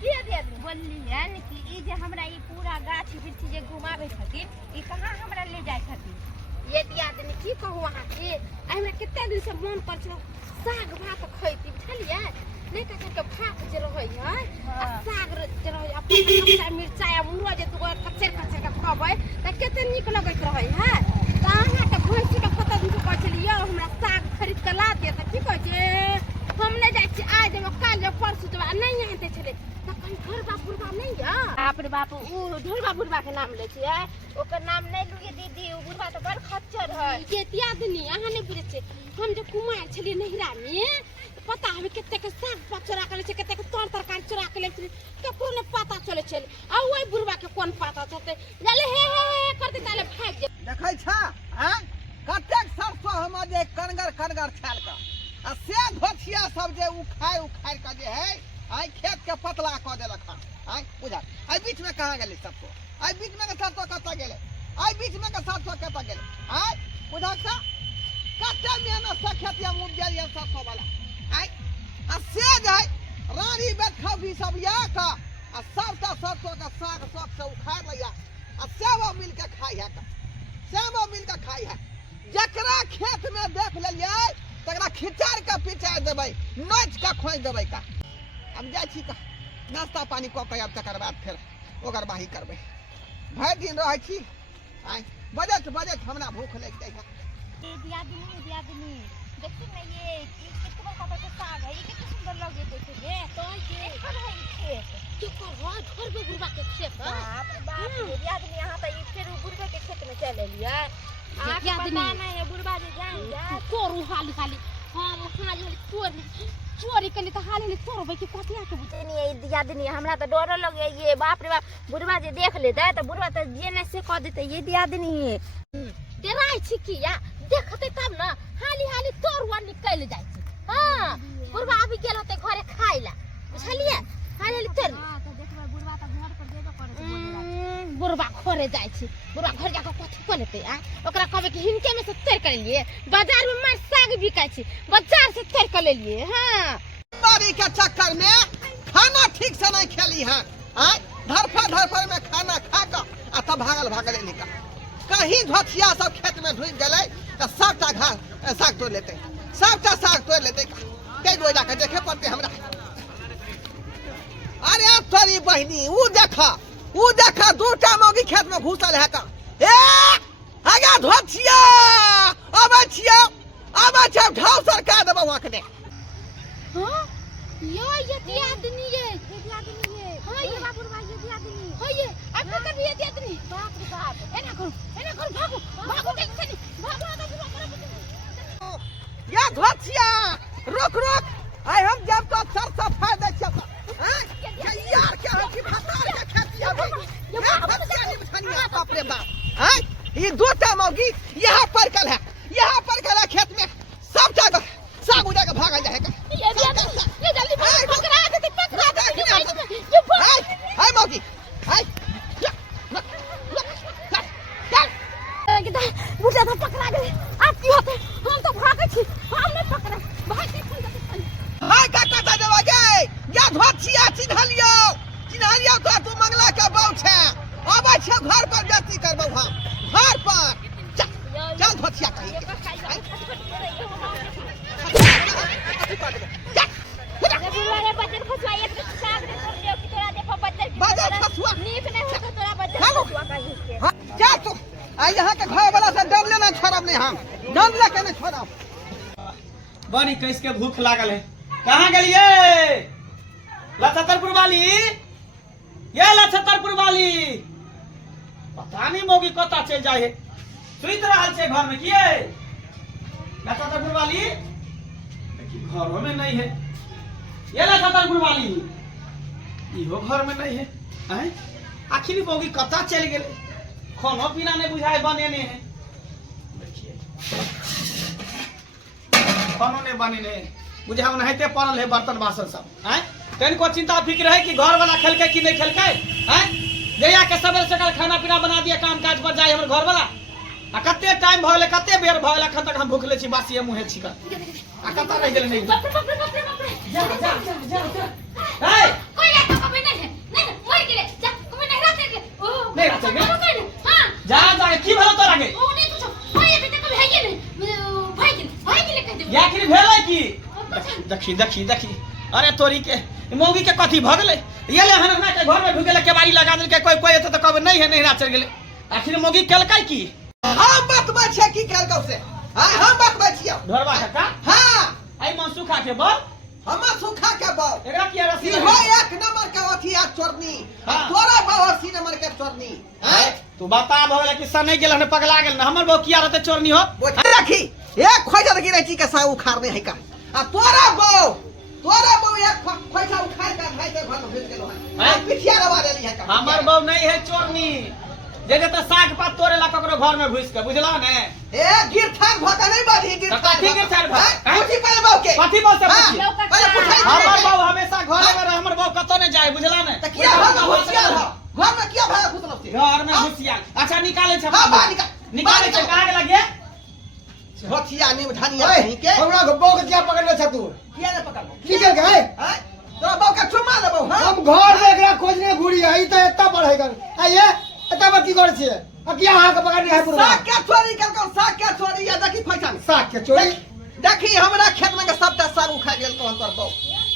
की दियादनी बोललियन कि ई जे हमरा ई पूरा गाछ वृक्ष जे घुमावे छथिन ई कहां हमरा ले जाय छथिन। ये दियादनी की कहू अहाँ के हमरा कते दिन से मन पर छ साग भात खैती बुझलिए नहीं का भात जे रहै है साग जे रहै अपन मिर्चाई मुरो जे तू कच्चे कच्चे के खबै त कते नीक लगैत रहै है त अहाँ के भैंसी के कते दिन से कहै छलिए हमरा साग खरीद के ला दे त की कहै छै हम नहीं जाय छी आज हम काल जे परसू जब नहीं आते छले त कहीं घर बाप बुढ़बा नहीं है बाप रे बाप उ ढोलबा बुढ़बा के नाम ले छिए ओकर नाम नहीं लुए दीदी उ बुढ़वा तो बड़ खच्चर है। ये दियादनी अहाँ नहीं बुझे छे हम जो कुमार छलिए नहिरा में पता हमें कितने के साग पात चोरा के ले छे कितने के तोर तरकारी चोरा के ले छे केकरो ने पता चले छे आ ओई बुढ़वा के कोन पता चलते जाले हे करते ताले भाग जे देखै छ हैं कतेक सरसो हम जे कनगर कनगर छाल का आ से धोछिया सब जे उखाड़ का जे है आई खेत के पतला क देलक आई बुझा आई बीच में कहां गेलै सरसो आई बीच में के सरसो कता गेलै आई बीच में के सरसो कता गेलै आई बुझा छ कते मेहनत से खेतिया में उपजेलिए सरसो वाला आई आ से जाय रानी बैठा भी सब या का आ सबटा सरसो का साग सब से उखाड़ लिया आ सेवा मिल के खाई है सेवा मिल के खाई है जकरा खेत में देख लेलिए तकरा खिचार के पिचार देबै नोच के खोइ देबै का अब जाय छी का नाश्ता पानी क के अब तकर बाद फिर ओकर बाही करबै भरि दिन रहै छी आई बजट हमरा भूख लग जाय है। ए दियादनी देखी ना ये कितना का तो साग है ये कितना सुंदर लगे देखे तो ये कर है खेत तो कर घर में बुढ़वा के खेत बाप रे बाप दियादनी यहां त ई फिर बुढ़वा के खेत में चले लिया दियादनी पता नहीं है बुढ़वा जे जाएंगे तोरू हाली हम हाली चोरी कली त हाली तोरबै कि कतिया के बुझे नहीं है दियादनी हमरा तो डर लगे ये बाप रे बाप बुढ़वा जे देख लेता तो बुढ़वा तो जेने से कह देते ये दियादनी तेराई छी की या देखते तब ना हाली तोरुआ निकल जाय छी हां बुढ़वा अभी गेल होते घरे खाइला बुझलिए हाली तर तो देखबै बुढ़वा तो घर पर जेबे करे बुढ़वा घरे जाय छी बुढ़वा घर जाके कथि कर लेते आ ओकरा कहबे कि हिनके में से तैर कर लिए बाजार में मार साग बिकाय छी बाजार से तैर कर लिए हां बारी के चक्कर में खाना ठीक से नहीं खेली है आई धरफर में खाना खा के आ तब भागल निकल कहीं धोथिया सब खेत में ढुक गए तो सबटा घास साग तोड़ लेते सबटा साग तोड़ लेते कई गो जाके देखे पड़ते हमरा अरे अब तोरी बहनी ऊ देखा दूटा मौगी खेत में घुसल है का ए आगा धोथिया अब घाव सरकार देबो वहां के हां ये दियादनी ये हां ये बुढ़वा ये दियादनी हां ये अब कर ये दियादनी बाप रे बाप एना करो भागो देख से भागो तो बुढ़वा या धोथिया रुक आई हम जब तो सर सफाई दे छ हां यार के हम की भातार के खेतिया भाई ये धोथिया नहीं बछनिया बाप रे बाप हां ये दूटा मौगी यहां पर कल है खेत में सब जगह साग उड़ा के भाग जाएगा ये जल्दी पकड़ा दे हाय मौगी हाय बुढ़ा तो पकड़ा गए आप की होते हम तो भागे छी हम नहीं पकड़े भाग के हाय काका देवा गे या धोथिया चिन्हलियो तो तू मंगला के बाऊ छे आबै छे घर पर बेटी करबो हम घर पर चल धोथिया कहीं बुढ़वा बजर खसवाई एक साग रे तोड़ लियो कि तोरा देखो बजर खसवा नीक नहीं हो तो तोरा बजर खसवा कहीं के हां जा तू आ यहाँ के घर वाला से डर लेना छोड़ब नहीं हम डर लेके नहीं छोड़ब बड़ी कैस के भूख लागल है कहां गेलिए लछतरपुर वाली ये लछतरपुर वाली पता नहीं मोगी कता चल जाए है सुइत रहल छे घर में किए लछतरपुर वाली देखी घरों में नहीं है ये लछतरपुर वाली इहो घर में नहीं है हैं आखिर मोगी कता चल गेले खाना पीना नहीं बुझाए बने ने है देखिए खानो ने बने ने मुझे हम नहते पड़ल है बर्तन बासन सब हैं कहीं को चिंता फिक्र है कि घर वाला खेलके कि नहीं खेलके हैं जया के सबेर सकाल खाना पीना बना दिया काम काज पर जाए हमर घर वाला आ कते टाइम भले कते बेर भले अखन तक हम भूखले छी बासी मुहे छी का आ कता रह गेल नहीं बाप रे जा ए कोई देखी देखी देखी अरे तोरी के मौगी के कथी भ गेलै ये ले हनना के घर में ढुक गेलै केवाड़ी लगा देलकै कोई कोई एते त कहबै नहीं है नैहरा चल गेलै आखिर मौगी केलकै की हम बतबै छै की केलकौ से हां हम बतबै छियै ढोरबा का हां आई मनसुखा के बल हम सुखा के बाव एकरा की रसी ई हो एक नंबर के अथी आ चोरनी हाँ। तोरा बाव 80 नंबर के चोरनी हैं तू बता भ गेलै कि सन नहीं गेल हने पगला गेल ना हमर बहु किया रहते चोरनी हो रखी एक खोजा गिरै छी के सा उखाड़ने है का आ तोरा बाव एक खोजा उखाड़ के भाई के घर में भेज गेलो है पिछिया रवा देली है का हमर बहु नहीं है चोरनी जे त साग पात तोरे ला ककरो घर में घुस के बुझला ने ए गिरथान भता नहीं बाधी कथी गिरथान भता पूछी पहले बाव के कथी बोल से पूछी पहले पूछाई हमर बहु हमेशा घर में हमर बहु कतो ने जाए बुझला ने त किया घर में किया भाई घुसलो से घर में घुसिया अच्छा निकाले छ हां बा निकाले छ कहां के लगे होथिया नी धनिया कहीं के हमरा बाव के क्या पकड़ले छ तू किया ने पकड़लो की कर गए हैं तोरा बाव के चुमा लेबो हां हम घर में एकरा खोजने घुरी है ई त एत्ता पढ़ाई कर आइए एत्ता बात की कर छिए आ किया हां के पकड़ने है पूरा साग के चोरी करको साग के चोरी या देखी फैसा साग के चोरी देखी हमरा खेत में के सबटा साग उखा गेल तो तोर बाव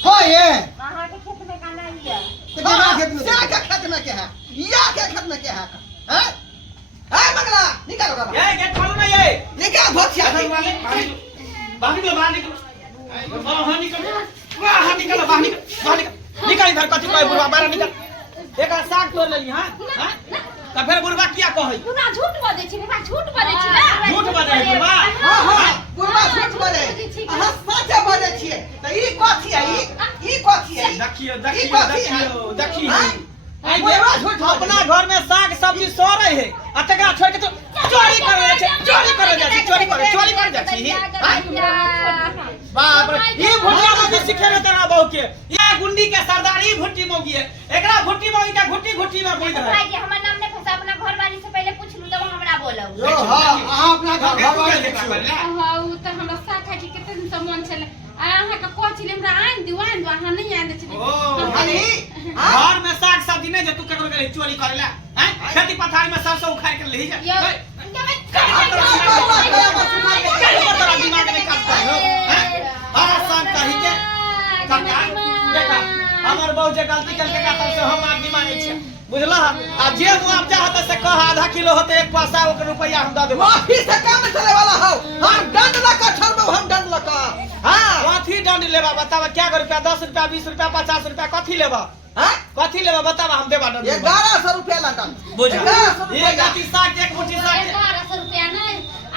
हो ये अहाँ के खेत में का नहीं है तो केना खेत में साग के खेत में के है या के खेत में के है हैं ए मंगला निकालो रे ये गेट खोलो ना ये निकाल भोटिया वाले बाहर निकलो बाहर निकलो बाहर निकलो बाहर निकल निकल इधर कथी कोई बुढ़वा बाहर निकल एक साग तोड़ लेली हां हां त फिर बुढ़वा किया कहै बुढ़ा झूठ बजै छी बुढ़ा झूठ बजै छी ना झूठ बजै बुढ़वा हां हां बुढ़वा झूठ बोले अहाँ सच बोले छिए त ई कथी है ई कथी है देखियो देखियो देखियो देखियो आई बुढ़वा झूठ अपना घर में साग सब्जी सड़ै है आ तकरा छोड़ के तो चोरी करे छै चोरी करे जाइ छी बाप रे ई भुट्टिया मौगी सिखेले तेरा बहू के ये गुंडी के सरदार ई भुट्टी मौगी है एकरा भुट्टी मौगी के घुट्टी घुट्टी में बोल रहा भाई जी हमर नाम ने फंसा अपना घर वाली से पहले पूछ लू तब हमरा बोलौ यो हां अहाँ अपना घर वाले देखियो हाँ उ त हमरा साग खाइ के कते दिन से मन छले अहाँ के कहछि हमरा आइन दिउ अहाँ नहीं आइन दै छी हनी घर में साग सब्जी नहीं जे तू केकरो के चोरी करे ला हैं खेती पथारी में सरसों उखाड़ के ले जा तोरा दिमाग में काम कर हैं हर साग कहि के काका देखा हमर बहु जे गलती करके का तब से हम आदमी मांगे छी बुझला आ जे मुआवजा होते से कह आधा किलो होते एक पैसा ओकर रुपया हम द देबो माफी से काम चले वाला हो हम दंड लगा छोड़बो हम दंड लगा हां कथी दंड लेबा बतावा क्या रुपया 10 रुपया 20 रुपया 50 रुपया कथी लेबा हां कथी लेबा बतावा हम देबा दंड 1100 रुपया लगन बुझा 1100 रुपया एक गाती साग एक मुट्ठी साग 1200 रुपया नहीं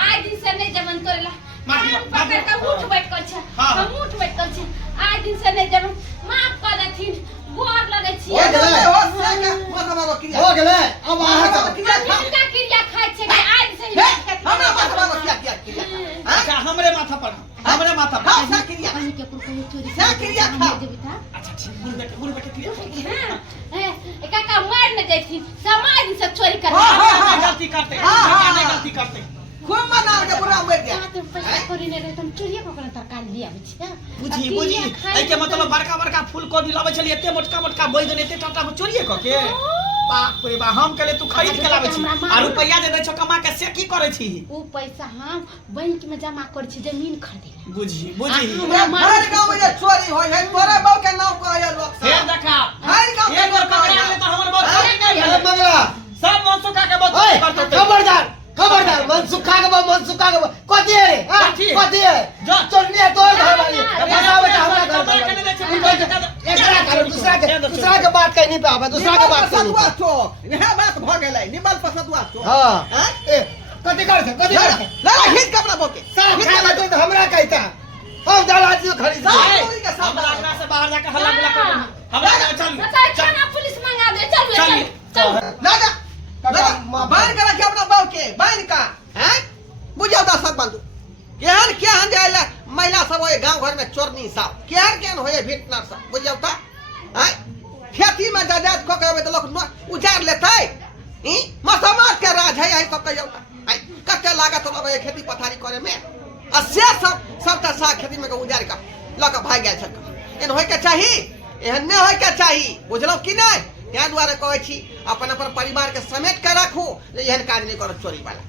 आइ दिन से नहीं जमन तोरेला माफी पकड़ के उठ बैठ कर छ हाँ। हम उठ बैठ कर छ आइ दिन से नहीं जमन माफ कर देथिन गोर लगे छी हो गेलै हो से के मतबा किया हो गेलै अब अहाँ के का क्रिया खाइ छै कि आइ दिन से हमरा मतबा किया अच्छा हमरे माथा पर हां सा किया कहीं के पुर कहीं चोरी सा किया खा देबी था अच्छा ठीक बुढ़ के क्लियर हां काका मार न जैथिन समाज दिन से चोरी कर हाँ, गलती करते हाँ। नहीं गलती करते खूब मना के बुरा मर गया तुम पैसा करी ने तुम चोरी पकड़ तरकारी लिया छै बुझी बुझी एहि के मतलब बड़का बड़का फूल कोबी लाबै छली एते मोटका मोटका बैगन एते टाटा चोरिए क के बाप रे बा हम कहले तू खरीद के लाबै छी आ रुपया जे दै छ कमा के से की करे छी उ पैसा हम बैंक में जमा कर छी जमीन खरीदे बुझी बुझी हर गांव में चोरी होय है तोरे बाव के नाम कहय लोग फेर देखा हर गांव में एक बार पकड़ा ले तो हमर बहुत खरीद नहीं अरे है मंगला सब मनसुखा के बहुत ओए करते खबरदार मनसुखा के कथी है रे कथी है जो चोरनी है तोर घर वाली फसावे त हमरा घर कमाई वाली के दे छै एकरा कर दूसरा के बात कह नहीं पावे दूसरा के बात पसंदुआ तो यह बात भ गेलै निमल पसंदुआ तो हां ए कथी कर ला हित कपड़ा बोके साफ खाना तो हमरा कहता हम दलाजी खरीद हमरा एकरा से बाहर जाके हल्ला गुला कर हमरा चल थाना पुलिस मंगा दे चल ना जा बांध के रखे अपना बाव के बांध का हैं बुझाओ दा सब बंधु केहन जायला महिला सब होए गांव घर में चोरनी सब केहन होए भिटनर सब बुझाओ ता हैं खेती में जायदाद को कहबे त लोग उजाड़ लेतै ई मसमाज के राज है सब कहियो ता कते लागत लगे खेती पथारी करे में आ से सबटा साग खेती में के उजाड़ का लक भाग गेल छ एन होय के चाही एहन नै होय के चाही बुझलो कि नै त्या द्वारा कहै छी अपन अपन परिवार के समेट के राखू एहन काज नहीं करो चोरी वाला